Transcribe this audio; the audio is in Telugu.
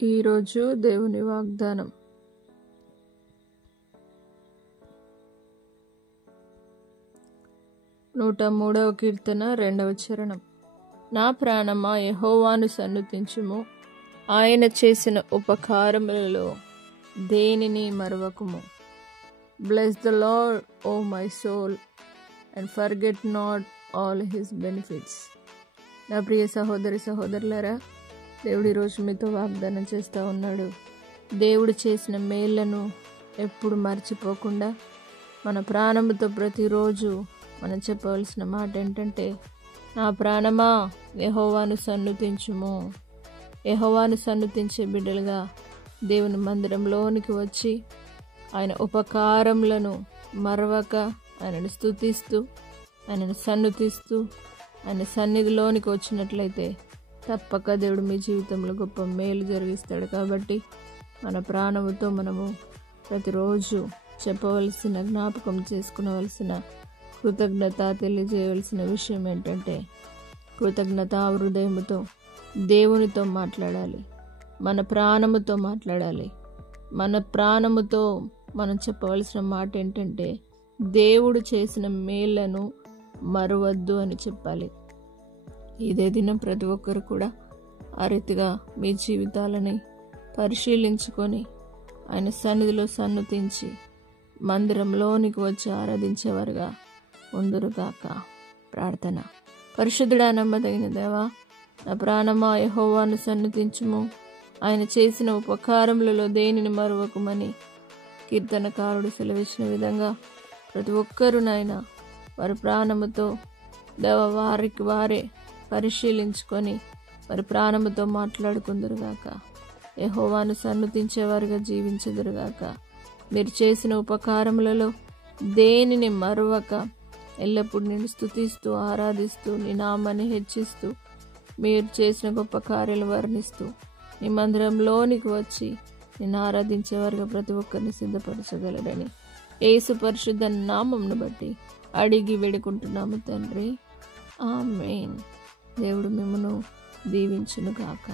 ఈరోజు దేవుని వాగ్దానం. 103వ కీర్తన 2వ చరణం. నా ప్రాణమా యెహోవాను సన్నుతించుము, ఆయన చేసిన ఉపకారములలో దేనిని మరువకుము. Bless the Lord, O my soul, and forget not all his benefits. నా ప్రియ సహోదరి సహోదరులారా, దేవుడు ఈరోజు మీతో వాగ్దానం చేస్తూ ఉన్నాడు. దేవుడు చేసిన మేళ్లను ఎప్పుడు మర్చిపోకుండా మన ప్రాణముతో ప్రతిరోజు మనం చెప్పవలసిన మాట ఏంటంటే, నా ప్రాణమా యెహోవాను సన్నుతించుము. యెహోవాను సన్నుతించే బిడ్డలుగా దేవుని మందిరంలోనికి వచ్చి ఆయన ఉపకారములను మరవక ఆయనను స్తుతిస్తూ ఆయనను సన్నుతిస్తూ ఆయన సన్నిధిలోనికి వచ్చినట్లయితే తప్పక దేవుడు మీ జీవితంలో గొప్ప మేలు జరిగిస్తాడు. కాబట్టి మన ప్రాణముతో మనము ప్రతిరోజు చెప్పవలసిన, జ్ఞాపకం చేసుకునవలసిన, కృతజ్ఞత తెలియజేయవలసిన విషయం ఏంటంటే, కృతజ్ఞత హృదయముతో దేవునితో మాట్లాడాలి. మన ప్రాణముతో మాట్లాడాలి. మన ప్రాణముతో మనం చెప్పవలసిన మాట ఏంటంటే, దేవుడు చేసిన మేళ్లను మరవద్దు అని చెప్పాలి. ఇదే దినం ప్రతి ఒక్కరు కూడా ఆ రీతిగా మీ జీవితాలని పరిశీలించుకొని ఆయన సన్నిధిలో సన్నుతించి మందిరంలోనికి వచ్చి ఆరాధించేవారుగా ఉందురుగాక. ప్రార్థన. పరిశుద్ధుడా, నమ్మదగిన దేవా, నా ప్రాణమా యెహోవాను సన్నుతించుము, ఆయన చేసిన ఉపకారములలో దేనిని మరువకుమని కీర్తనకారుడు సెలవిచ్చిన విధంగా ప్రతి ఒక్కరూ నాయన వారి ప్రాణముతో దేవ వారికి వారే పరిశీలించుకొని వారి ప్రాణముతో మాట్లాడుకుందరుగాక. యెహోవాను సన్నుతించేవారుగా జీవించుదురుగాక. మీరు చేసిన ఉపకారములలో దేనిని మరువక ఎల్లప్పుడూ నేను స్తుతిస్తూ ఆరాధిస్తూ నీ నామాన్ని హెచ్చిస్తూ మీరు చేసిన గొప్ప కార్యాలు వర్ణిస్తూ నీ మందిరంలోనికి వచ్చి నేను ఆరాధించేవారుగా ప్రతి ఒక్కరిని సిద్ధపరచగలరని యేసు పరిశుద్ధ నామమును బట్టి అడిగి వేడుకుంటున్నాము తండ్రి. ఆమేన్. దేవుడు మిమ్మును దీవించును గాక.